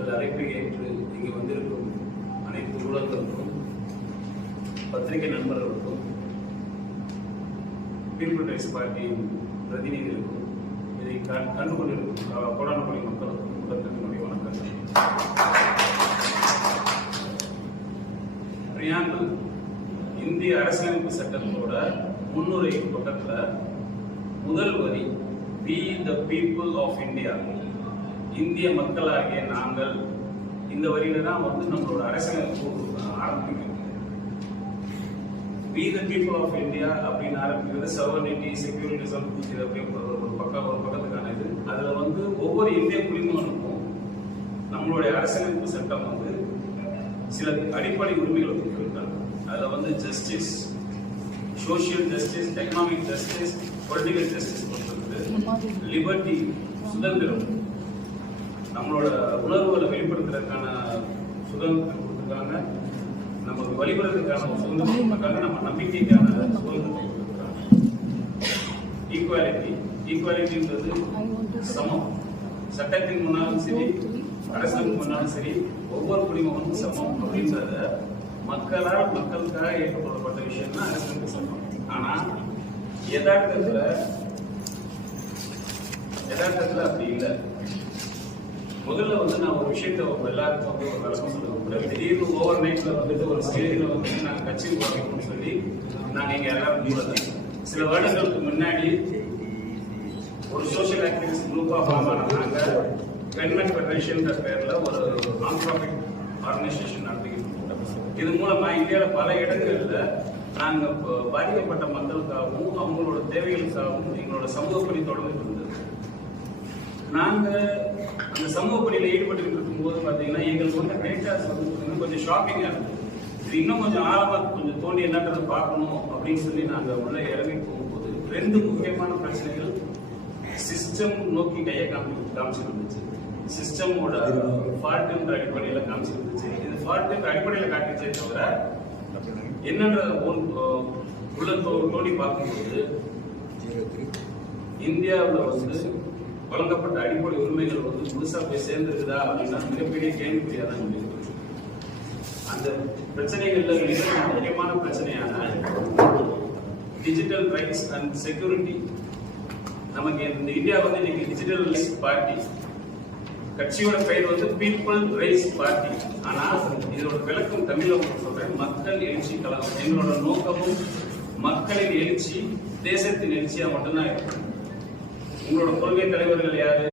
எங்கள் அழைப்பை ஏற்று இங்கே வந்திருக்கும் அனைத்து ஊடகங்களுக்கும், பத்திரிகை நண்பர்களுக்கும், பீப்புள் ரைட்ஸ் பார்ட்டியின் பிரதிநிதிகளுக்கும், இதை கண்டுகொண்டிருக்கும் கோடான கோடி மக்களுக்கும் முதற்கனுடைய வணக்கங்கள். பிரியாம்பிள் இந்திய அரசியலமைப்பு சட்டத்தோட முன்னுரை பக்கத்துல முதல் வரி "We the people of India", இந்திய மக்களாகிய நாங்கள், இந்த வரியில தான் நம்மளோட அரசியலமைப்பு ஆரம்பிக்கிறது. "We the people of India" அப்படின்னு ஆரம்பிக்கிறது சவர்னிட்டி, செக்யூரிட்டிசம், இது ஒரு பக்கத்துக்கான இது. அதுல ஒவ்வொரு இந்திய குடிமகனுக்கும் நம்மளுடைய அரசியலமைப்பு சட்டம் சில அடிப்படை உரிமைகளை கொடுத்திருக்காங்க. அதுல justice, social justice, economic justice, political justice கொடுத்திருக்கு. லிபர்ட்டி, சுதந்திரம், நம்மளோட உணர்வுகளை வெளிப்படுத்துறதுக்கான சுதந்திரம் கொடுத்திருக்காங்க. நமக்கு வழிபடுறதுக்கான சுதந்திரம் கொடுத்திருக்காங்க. நம்ம நம்பிக்கைக்கான சுதந்திரத்தை கொடுத்திருக்காங்க. ஈக்குவாலிட்டி, ஈக்குவாலிட்டின்றது சமம். சட்டத்தின் முன்னாலும் சரி, அரசுக்கு முன்னாலும் சரி, ஒவ்வொரு குடிமகனும் சமம் அப்படின்றத மக்களால் மக்களுக்காக ஏற்றுக்கொள்ளப்பட்ட விஷயம் தான் அரசுக்கு சமம். ஆனா யதார்த்தத்துல அப்படி இல்லை. முதல்ல நான் ஒரு விஷயத்த எல்லாருக்கும் ஒரு விளக்கம் சொல்லுவேன். திடீர்னு ஓவர் நைட்ல ஒரு ஸ்டேஜ்ல நாங்க கட்சி உருவாக்கணும்னு சொல்லி நாங்க இங்க எல்லாரும் முடியாது. சில வருடங்களுக்கு முன்னாடி ஒரு சோசியல் ஆக்டிவிஸ்ட் குரூப்பா ஃபார்ம் ஆனாங்க. பென்மென்ட் ஃபெடரேஷன் பேர்ல ஒரு நான் ப்ராஃபிட் ஆர்கனைசேஷன் நடத்திக்கிட்டு இருக்கோம். இது மூலமா இந்தியாவில் பல இடங்கள்ல நாங்க பாதிக்கப்பட்ட மக்களுக்காகவும் அவங்களோட தேவைகளுக்காகவும் எங்களோட சமூக பணி தொடர்ந்து இருந்தது. நாங்க அந்த சமூக பணியில ஈடுபட்டு இருக்கும்போது பாத்தீங்கன்னா எங்களுக்கு டேட்டாஸ் கொஞ்சம் ஷாக்கிங்கா இருந்தது. இது இன்னும் கொஞ்சம் ஆழமா கொஞ்சம் தோண்டி என்னன்றதை பார்க்கணும் அப்படின்னு சொல்லி நாங்க உள்ள இறங்கி போகும்போது 2 முக்கியமான பிரச்சனைகள் சிஸ்டம் நோக்கி கையை காமிச்சிருந்துச்சு. சிஸ்டமோட ஃபால்ட் அடிப்படையில் காமிச்சிருந்துச்சு. இது ஃபால்ட் அடிப்படையில் காட்டிச்சே தவிர என்னன்ற உள்ள தோண்டி பார்க்கும்போது இந்தியாவில் வழங்கப்பட்ட அடிப்படை உரிமைகள் முழுசா போய் சேர்ந்துருக்குதா அப்படின்னா மிகப்பெரிய கேள்விக்குறியா தான் இருக்கு. அந்த பிரச்சனைகள்ல மிக முக்கியமான பிரச்சனையான டிஜிட்டல் ரைட்ஸ் அண்ட் செக்யூரிட்டி. நமக்கு இந்த இந்தியா இன்னைக்கு டிஜிட்டல் பார்ட்டி, கட்சியோட பெயர் பீப்புள் ரைட்ஸ் பார்ட்டி. ஆனா இதோட விளக்கம் தமிழ்ல சொல்றேன், மக்கள் எழுச்சி கழகம். எங்களோட நோக்கமும் மக்களின் எழுச்சி, தேசத்தின் எழுச்சியா மட்டும்தான் இருக்கும். உங்களோட கொள்கை தலைவர்கள் யாரு?